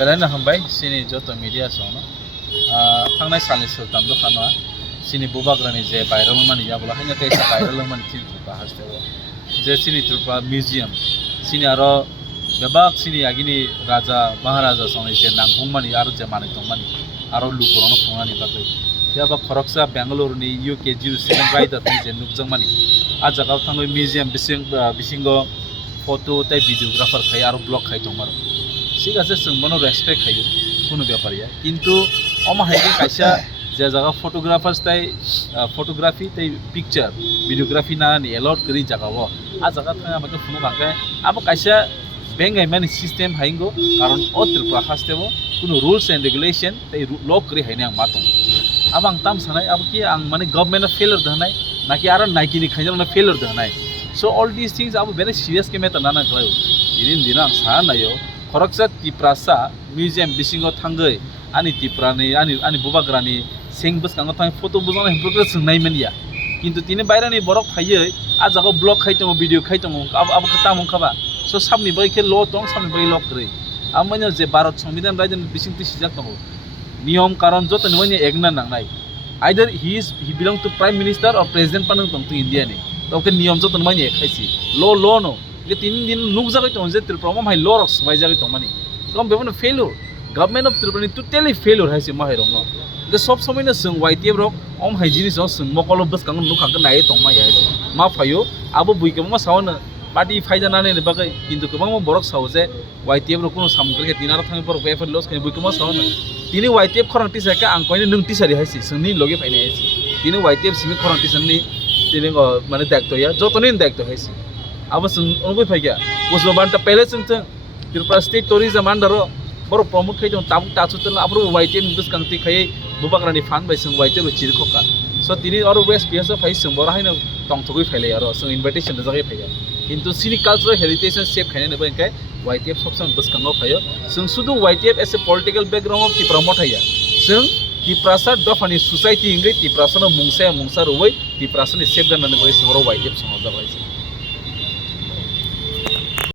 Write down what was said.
बेरायनो हामबाय सिनि जत मिडिया सनो थांनाय सालनि सोलताम दखाना सिनि बुबाग्रानि जे भाइरल मानि जाबला हायना तेसा भाइरल मानि थिन थुपा हास्तेव जे सिनि थुपा म्यूजियम सिनि आरो बेबाक सिनि आगिनि राजा महाराजा सनि जे नांगुम मानि आरो जे मानि दं मानि आरो लुकुरानो फुंगानि बागै याबा खरकसा बेंगलुरुनि यूके जेरुसलेम राइडर जे नुकजों मानि आ जागाव थांनो म्यूजियम बिसिंगो फटो तै भिडियोग्राफार खाय आरो ब्लग खाय दं मारो ঠিক আছে जोंबो रेसपेक्ट खायो কোনো ব্যাপারিয়া কিন্তু অমা হাইকে কাইসা যে জায়গা ফটোগ্রাফার্স তাই ফটোগ্রাফি তাই পিকচার ভিডিওগ্রাফি না এলাউড করি জায়গাও আ জায়গা থাকে আমাকে ফোন ভাগে আবার কাইসা বেঙ্গাই মানে সিস্টেম হাইঙ্গো কারণ ও ত্রিপুরা হাসতেও কোনো রুলস এন্ড রেগুলেশন তাই ল করি হাইনে আং মাতং আবার আং তাম সানাই আবার কি আং মানে গভর্নমেন্ট ফেলার দহনাই নাকি আর নাইকিনি খাইজানো ফেলার দহনাই সো অল দিস থিংস আবার বেরে সিরিয়াস কে মেটা না গলায় দিন দিন আং সানাयो खरकसा तिप्रासा म्यूजियम बिसिङाव थांगै आनि तिप्रानि आनि बुबाग्रानि सें बसकाङाव थांग फटो बुजानो हेमप्रग्रेस सोंनायमोन या किन्तु तिनि बायरानि बरक फायो आ जागाव ब्लग खायतङ भिडियो खायतङ अब खता मंखाबा सो सामनि बैखे ल दं सामनि बै ल करे आमनो जे भारत संविधान रायजन बिसिं तिसि जातङ नियम कारण जत नवनि एकना नांनाय either he belong to prime minister और प्रेसिडेंट पानं दं टू इंडिया नि ओके नियम जत नवनि एखायसि ल नो तीन दिन नुक जागै दं जे त्रिपुरा माय लरक सबाय जागै दं माने कम बेबनो failure government of Tripura totally failure हाइसे माहिरं न जे सब समयनो जों वाइटिएफ रक अम हाइजिनि जों जों मकल बसकां नुखांग नाय दं माय मा फायो आबो बुइके मा सावनो पार्टी फायजानानै बागै किन्तु गोबां बरक साव जे वाइटिएफ रक कोनो सामग्रे दिनार थाङै पर वेफर लस खाय बुइके मा सावनो तिनि वाइटिएफ खरंति साके आं कयनो नों टिसारि हाइसे जोंनि लगे फायनाय हाइसे तिनि वाइटिएफ सिमि खरंति साननि तिनि माने दायित्वया जतनि दायित्व हाइसे अब जों अनगै फायगा उसबान्ता पैलेस जों त्रिपुरा स्टेट टूरिज्म आन्डार बर प्रमोट खायदों ताबु ताचुतल आब्रो वाइटिएफ बिसकांति खाय बुबाग्रानि फान बाय जों वाइटिएफ चिरखका सो तिनि आरो वेस्ट बिहास फाय जों बर हायनो तंथगै फायलाय आरो जों इनविटेशन जागै फायगा किन्तु सिनि कालचारेल हेरिटेज सेफ खायनो बयखाय वाइटिएफ सबसन बिसकांगाव फायो जों सुदु वाइटिएफ as a political background of Tripura मथाया जों तिप्रासा दफानि सोसाइटी इंगै तिप्रासानो मुंसा रुबै तिप्रासानि सेफ गाननानै बय जों वाइटिएफ समाव जाबाय